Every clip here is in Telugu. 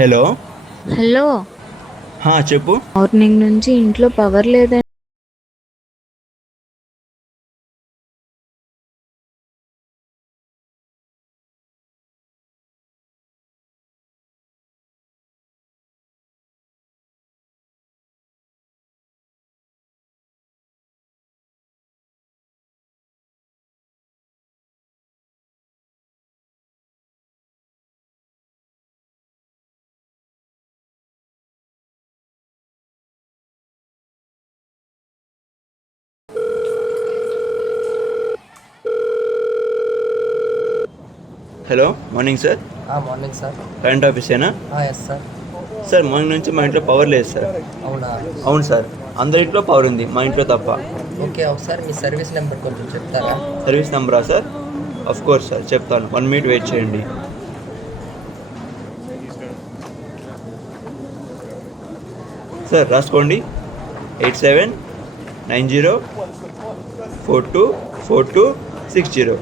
హలో. హలో. చెప్పు. మార్నింగ్ నుంచి ఇంట్లో పవర్ లేదండి. Hello, morning sir. Morning sir. Current ఆఫీసేనా? Yes sir. సార్, మార్నింగ్ నుంచి మా ఇంట్లో పవర్ లేదు సార్. అవునా? అవును సార్, అందరి ఇంట్లో పవర్ ఉంది, మా ఇంట్లో తప్ప. ఓకే, ఒకసారి మీ సర్వీస్ నెంబర్ కొంచెం చెప్తారా? సర్వీస్ నెంబరా సార్? ఆఫ్ కోర్స్ సార్, చెప్తాను. 1 minute వెయిట్ చేయండి. సార్ రాసుకోండి. 8790424260.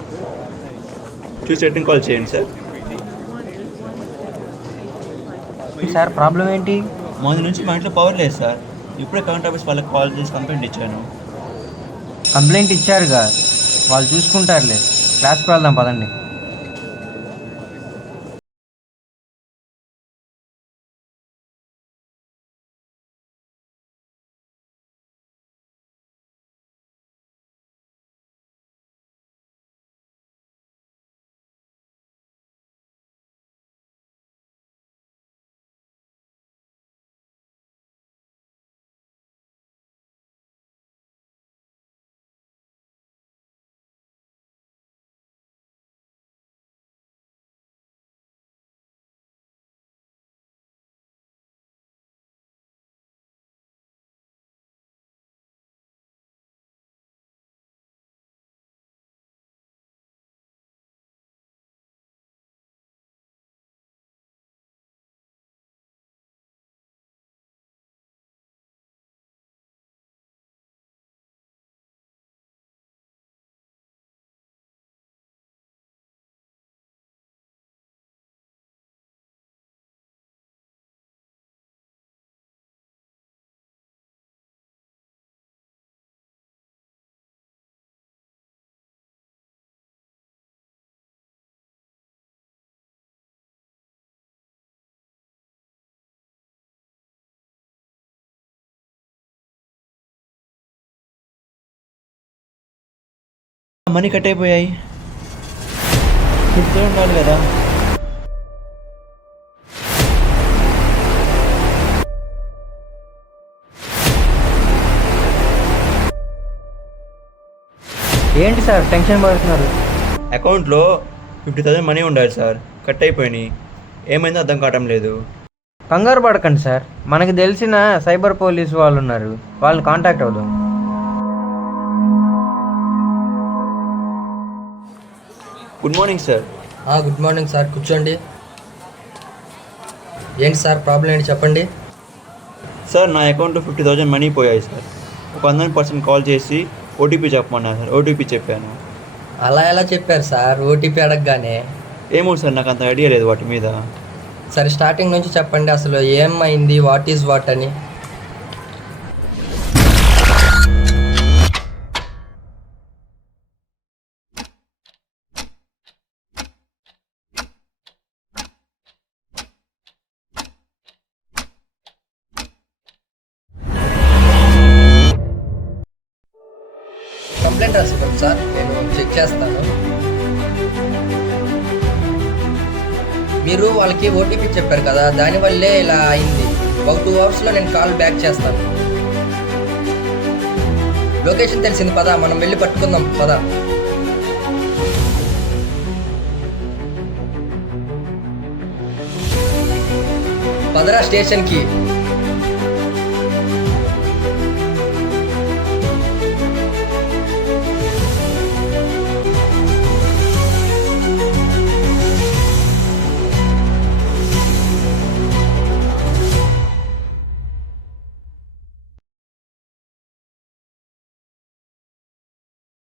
చూసి రిటర్న్ కాల్ చేయండి సార్. సార్ ప్రాబ్లం ఏంటి? మార్నింగ్ నుంచి మా ఇంట్లో పవర్ లేదు సార్. ఇప్పుడే కరెంట్ ఆఫీస్ వాళ్ళకి కాల్ చేసి కంప్లైంట్ ఇచ్చాను. కంప్లైంట్ ఇచ్చారుగా, వాళ్ళు చూసుకుంటారులే. క్లాస్కి వెళ్దాం పదండి. మనీ కట్ అయిపోయాయి. ఫుడ్ ఉండాలి కదా. ఏంటి సార్ టెన్షన్ పడుతున్నారు? అకౌంట్లో 50,000 మనీ ఉండాలి సార్, కట్ అయిపోయినాయి. ఏమైందో అర్థం కావటం లేదు. కంగారు పడకండి సార్, మనకి తెలిసిన సైబర్ పోలీస్ వాళ్ళు ఉన్నారు, వాళ్ళని కాంటాక్ట్ అవుదాం. Good morning sir. Good morning sir, కూర్చోండి. ఏంటి సార్ ప్రాబ్లం ఏంటి చెప్పండి. సార్, నా అకౌంట్లో 50,000 మనీ పోయాయి సార్. ఒక 100 పర్సన్ కాల్ చేసి ఓటీపీ చెప్పమన్నారు సార్. ఓటీపీ చెప్పాను. అలా ఎలా చెప్పారు సార్ ఓటీపీ అడగగానే? ఏమో సార్, నాకు అంత ఐడియా లేదు వాటి మీద. సరే స్టార్టింగ్ నుంచి చెప్పండి, అసలు ఏమైంది, వాట్ ఈజ్ వాట్ అని. కంప్లైంట్ రాసిద్దాం సార్, నేను చెక్ చేస్తాను. మీరు వాళ్ళకి ఓటీపీ చెప్పారు కదా, దానివల్లే ఇలా అయింది. ఒక 2 అవర్స్లో నేను కాల్ బ్యాక్ చేస్తాను. లొకేషన్ తెలిసింది, పదా మనం వెళ్ళి పట్టుకుందాం, పదా. పదరా స్టేషన్కి.